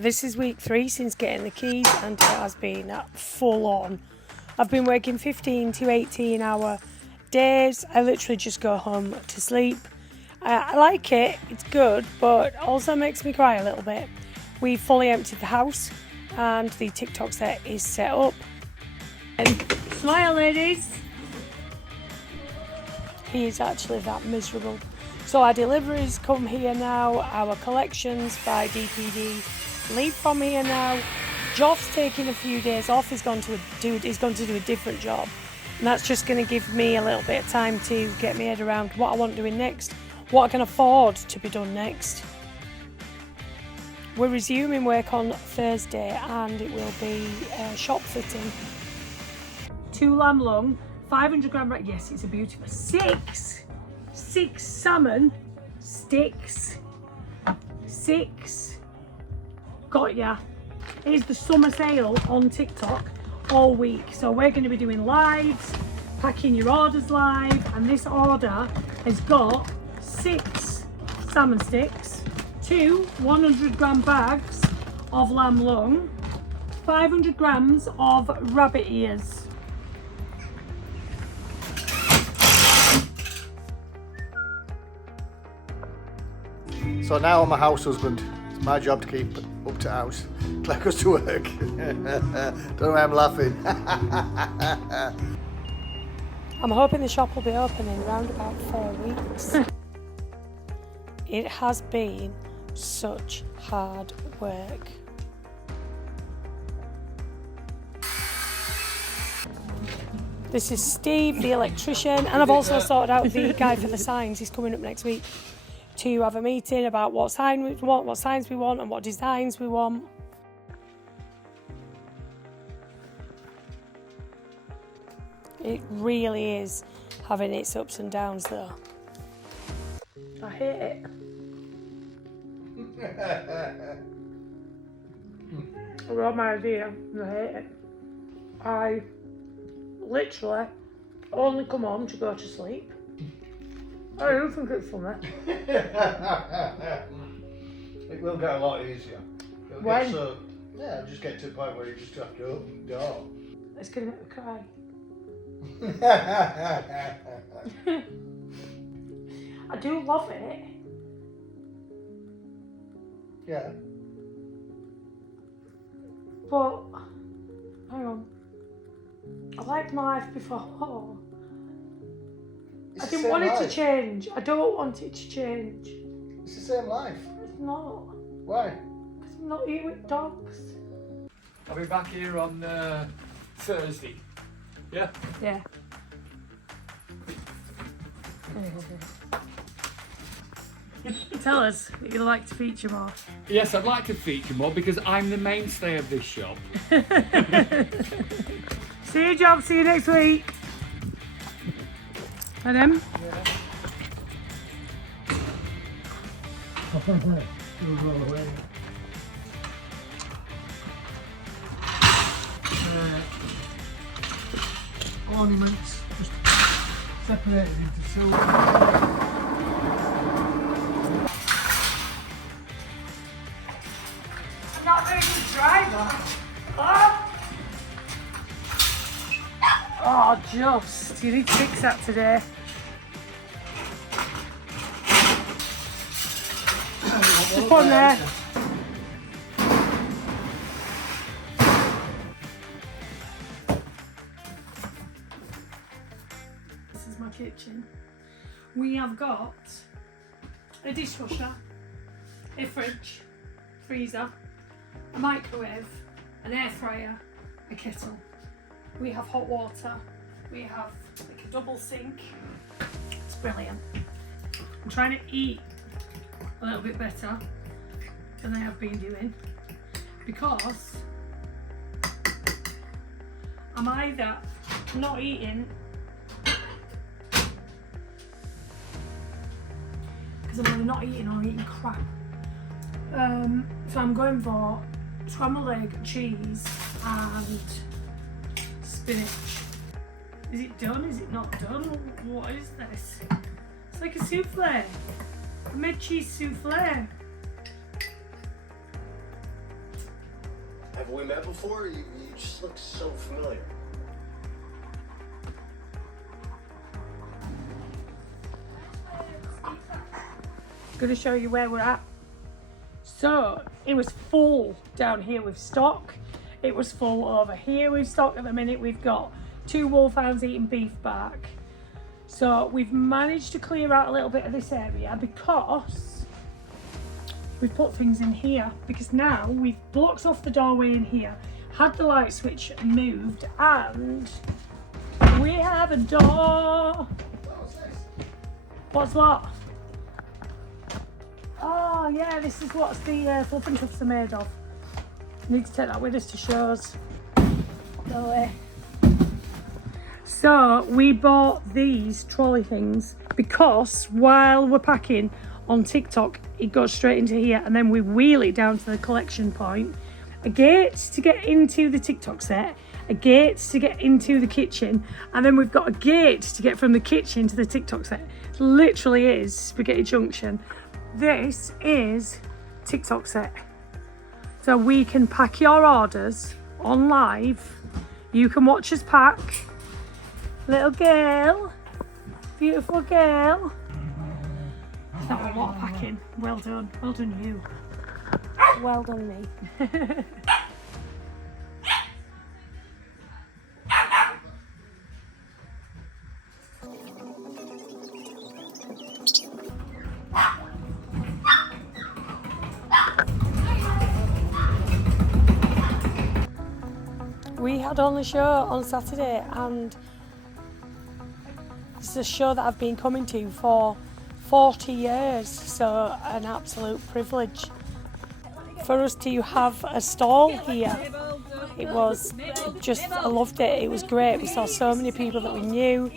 This is week 3 since getting the keys, and it has been full on. I've been working 15 to 18 hour days. I literally just go home to sleep. I like it, it's good, but also makes me cry a little bit. We fully emptied the house and the TikTok set is set up. And smile, ladies. He is actually that miserable. So our deliveries come here now, our collections by DPD leave from here now. Joff's taking a few days off, he's gone to do a different job. And that's just going to give me a little bit of time to get my head around what I want doing next, what I can afford to be done next. We're resuming work on Thursday and it will be shop fitting. 2 lamb lung, 500 gram, yes, it's a beautiful, 6 salmon sticks, 6, got ya. It's the summer sale on TikTok all week, so we're going to be doing lives, packing your orders live, and this order has got 6 salmon sticks, 2 100 gram bags of lamb lung, 500 grams of rabbit ears. So now I'm a house husband. It's my job to keep up to house. Claire goes to work. Don't know why I'm laughing. I'm hoping the shop will be open in around about 4 weeks. It has been such hard work. This is Steve, the electrician, and I've also sorted out the guy for the signs. He's coming up next week to have a meeting about what sign we want, what signs we want, and what designs we want. It really is having its ups and downs though. I hate it. I got my idea and I hate it. I literally only come home to go to sleep. I don't think it's funny. It will get a lot easier. It'll When? Yeah, just get to the point where you just have to open the door. It's gonna make me cry. I do love it. Yeah. But hang on. I liked my life before. I didn't want it to change. I don't want it to change. It's the same life. It's not. Why? Because I'm not here with dogs. I'll be back here on Thursday. Yeah? Yeah. Tell us that you'd like to feature more. Yes, I'd like to feature more because I'm the mainstay of this shop. See you, Job. See you next week. And him? Ornaments just separated into silver. I'm not very good driver. Oh, just. You need to fix that today. Just put 'em there. This is my kitchen. We have got a dishwasher, a fridge, freezer, a microwave, an air fryer, a kettle. We have hot water. We have like a double sink. It's brilliant. I'm trying to eat a little bit better than I have been doing because I'm either not eating because I'm either not eating or eating crap. So I'm going for scrambled egg, cheese and spinach. Is it done? Is it not done? What is this? It's like a souffle. I made cheese souffle. Have we met before? You just look so familiar. Going to show you where we're at. So it was full down here with stock. It was full over here with stock. At the minute we've got 2 wolfhounds eating beef bark. So we've managed to clear out a little bit of this area because we've put things in here, because now we've blocked off the doorway in here, had the light switch moved, and we have a door. What's what? Oh yeah, this is what the fluff and tufts are made of. Need to take that with us to shows. Go away. So we bought these trolley things because while we're packing on TikTok, it goes straight into here, and then we wheel it down to the collection point. A gate to get into the TikTok set, a gate to get into the kitchen, and then we've got a gate to get from the kitchen to the TikTok set. It literally is Spaghetti Junction. This is TikTok set. So we can pack your orders on live. You can watch us pack. Little girl, beautiful girl. That was a lot of packing. Well done you. Well done me. We had on the show on Saturday, and it's a show that I've been coming to for 40 years, so an absolute privilege for us to have a stall here. It was just, I loved it. It was great. We saw so many people that we knew.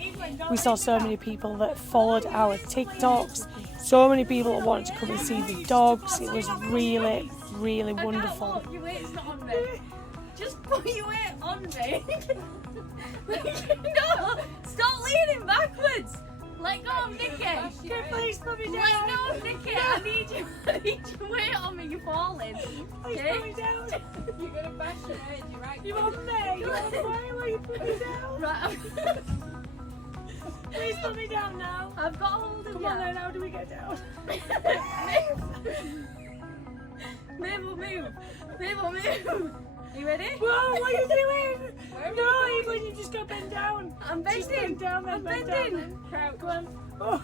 We saw so many people that followed our TikToks. So many people that wanted to come and see the dogs. It was really, really wonderful. Your weight's not on me. Just put your weight on me. No, stop leaning backwards. Let go of Nikki. Can you please put me down? Let go of Nikki. I need your weight on me. You're falling. Please Okay? put me down. You're gonna bash your head. You're right. You want me? You want me? Will you put me down? Right. Please put me down now. I've got hold of Come you. on then, how do we get down? Move. You ready? Whoa, what are you doing? No, Evelyn, you just got bent down. I'm Just bending. bend down, then I'm bend bending. down. Then. Go on. Oh.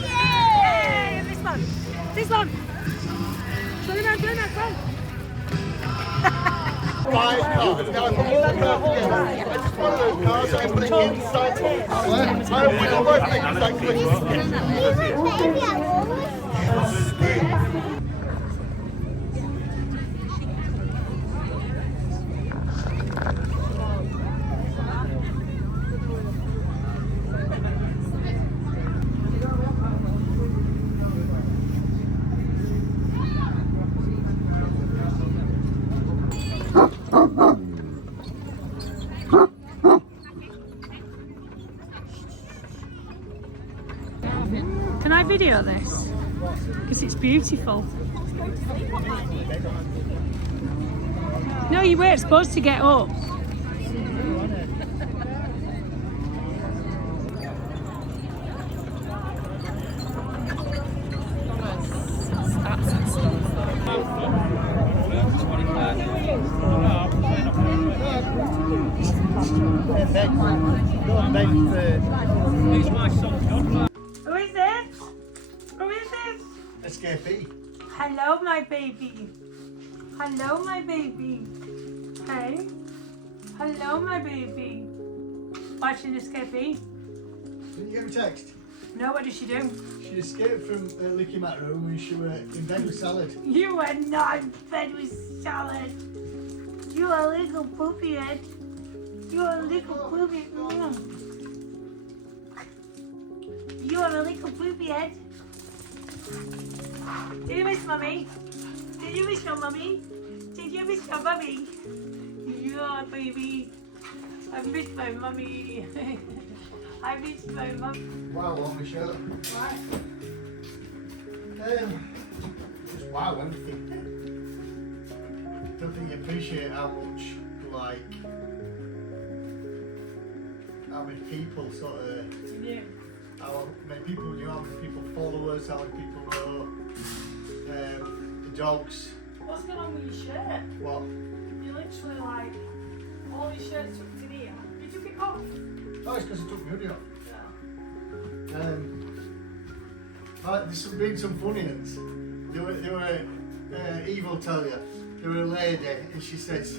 Yay! This one. Turn around, go on. Five cars. Now I just one of those cars, I put it inside. I will work exactly. Can I video this? Because it's beautiful. No, you weren't supposed to get up. Who is this? Who is this? Escapee. Hello, my baby. Hello, my baby. Hey. Hello, my baby. Watching Escapee? Didn't you get a text? No, what did she do? She escaped from Licky Matt room and she were in bed with salad. You were not in bed with salad. You a little poopy head. You a little poopy. You are a little poopy head. Did you miss mommy? Did you miss your mummy? Did you miss your mummy? Yeah, baby. I miss my mummy. I miss my mum. Wow, on my shirt. What? Just wow, everything. Don't think you appreciate how much, like, how many people sort of, Yeah. how many people you know, how many people follow us, how many people know, the dogs. What's going on with your shirt? What? You literally like all your shirts tucked in here. You took it off. Oh, it's because I took my hoodie off. Yeah. There's been some funny ones. They were evil tell you. There were a lady and she says,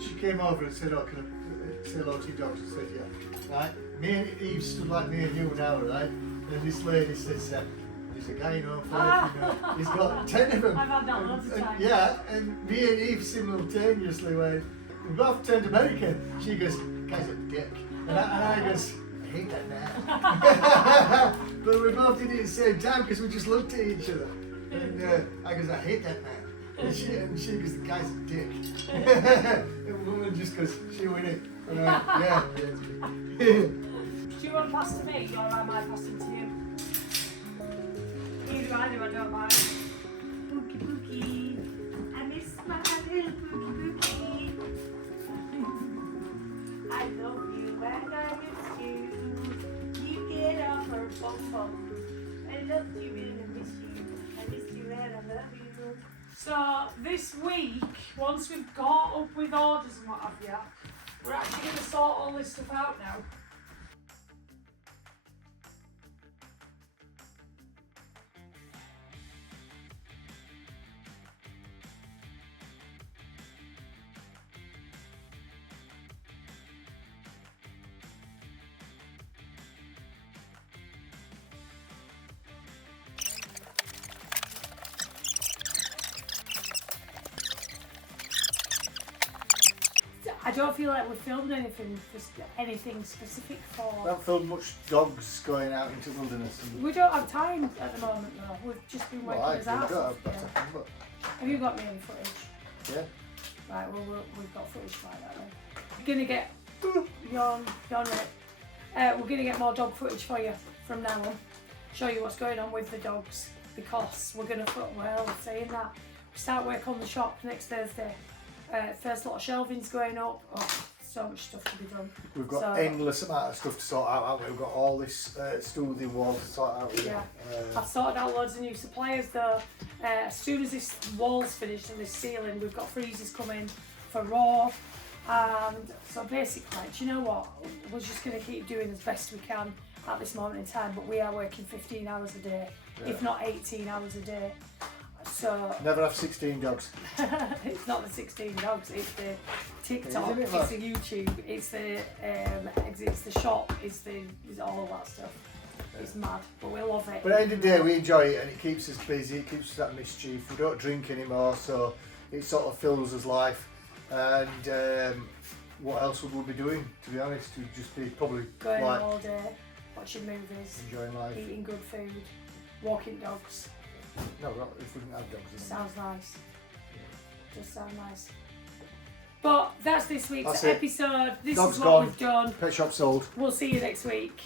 she came over and said, oh, can I say hello to your dogs? I said, yeah. Right? Me and Eve stood like me and you now, right? And this lady says, there's a guy in our flat, you know, he's got 10 of them. I've had that lots of And- times. Yeah, and me and Eve simultaneously went, we both turned American. She goes, guy's a dick. And I goes, I hate that man. But we both did it at the same time because we just looked at each other. And I goes, I hate that man. And she goes, the guy's a dick. And the woman just goes, she win it. And I went, yeah. Do you want to pass to me or am I passing to you? Either I do, I don't mind. Pookie pookie. I miss my little pookie pookie. I love you and I miss you. You get off her bum bum. I loved you and I miss you. I miss you and I love you. So this week, once we've got up with orders and what have you, we're actually going to sort all this stuff out now. I don't feel like we've filmed anything specific I for. haven't filmed much dogs going out into the wilderness. We don't have time at the moment though. We've just been working Well, as I arse got off, a yeah. second, but Have you got me any footage? yeah. Right, well we've got footage like that then. We're gonna get yawn it. We're gonna get more dog footage for you from now on. Show you what's going on with the dogs because we're gonna saying that we start work on the shop next Thursday. First lot of shelving's going up. Oh, so much stuff to be done. We've got endless amount of stuff to sort out, haven't we? We've got all this smoothing wall to sort out. Yeah. I've sorted out loads of new suppliers though. As soon as this wall's finished and this ceiling, we've got freezers coming for raw. And so basically, do you know what? We're just going to keep doing as best we can at this moment in time, but we are working 15 hours a day, if not 18 hours a day. So Never have 16 dogs. it's not the 16 dogs, it's the TikTok, Isn't it, it's lad? the YouTube, it's the shop, it's all of that stuff. It's mad, but we love it. But at the end of the day, we enjoy it and it keeps us busy, it keeps us at mischief. We don't drink anymore, so it sort of fills us life. And what else would we be doing, to be honest? We'd just be probably Going like all day, watching movies, enjoying life. eating good food, walking dogs. No, not if we didn't have dogs. then. Sounds nice. Just sounds nice. But that's this week's That's it. episode. This Dog's is what gone. we've done. Pet shop sold. We'll see you next week.